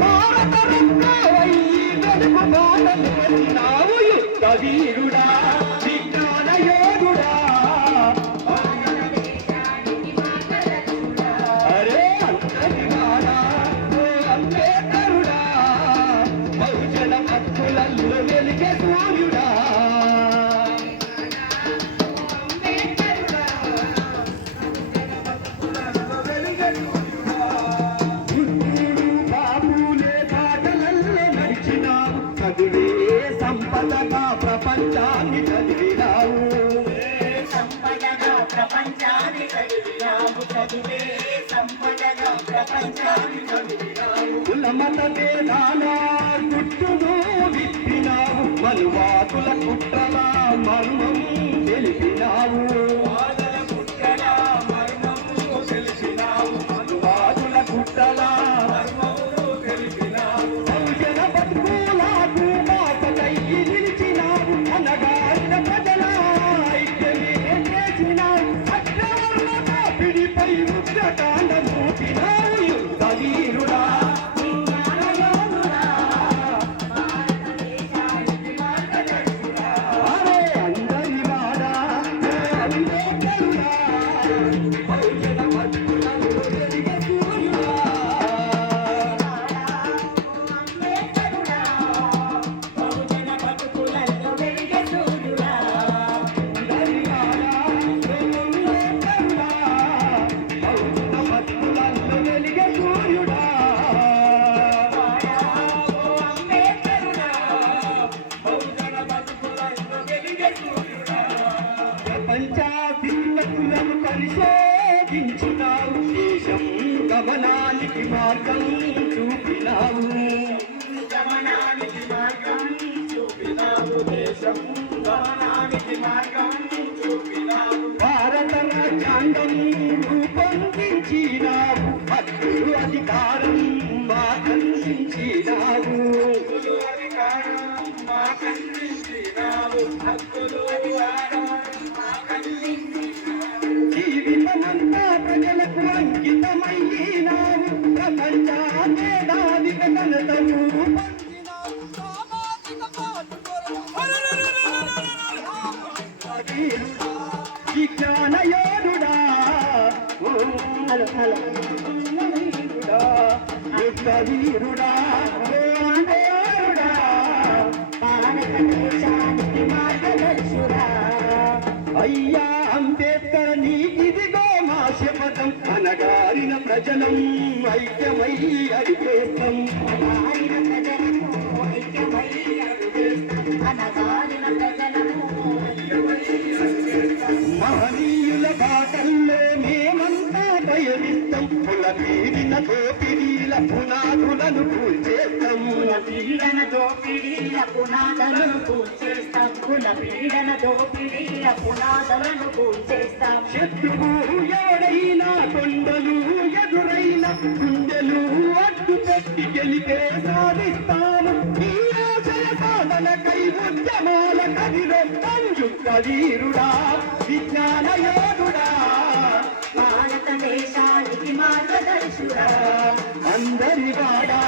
భారత రత్నవై వెలుగు బాటలేసినావు యుద్ధ వీరుడా విజ్ఞాన యోధుడా అరే అంతరివాడా ఓ అంబేద్కరుడా బహుజన హక్కులలో వెలిగే ప్రపంచాన్ని చదివినాము చదివే సంపదగా ప్రపంచాన్ని చదివినాము కులమత భేదాల గుట్టును విప్పినావు మనువాకుల కుట్రలా మర్మము తెలిపినావు. పరిశోధించినావు దేశం గమనానికి మార్గం చూపినావు. గమనానికి మార్గం చూపినావు దేశం గమనానికి మార్గం చూపినావు భారత రాజ్యాంగం రూపొందించినావు. హక్కులు అధికారం మాకందించినావు హక్కులు అధికారం మాకందించినావు హక్కులు అధికారం వీరుడా, అయ్యా అంబేద్కర్ నీకిదిగో మా శపథం అనగారిన ప్రజలం ఐక్యమై అడిపేస్తాం. అనగారిన ఐక్యమై పీడిన దోపిడీల పునాదులను కూల్చేస్తాం కుల పీడన దోపిడీల పునాదులను కూల్చేస్తాం కుల పీడన దోపిడీల పునాదులను కూల్చేస్తాం శత్రువు ఎవడైనా కొండలు ఎదురైన గుండెలు అడ్డు పెట్టి గెలిపే సాధిస్తాను ఈ ఆశయ సాధనకై ఉద్యమాల కదిలో సంయుక్త వీరుడా విజ్ఞాన యోగుడా భారతదేశానికి మార్గదర్శురా అందరి వాడా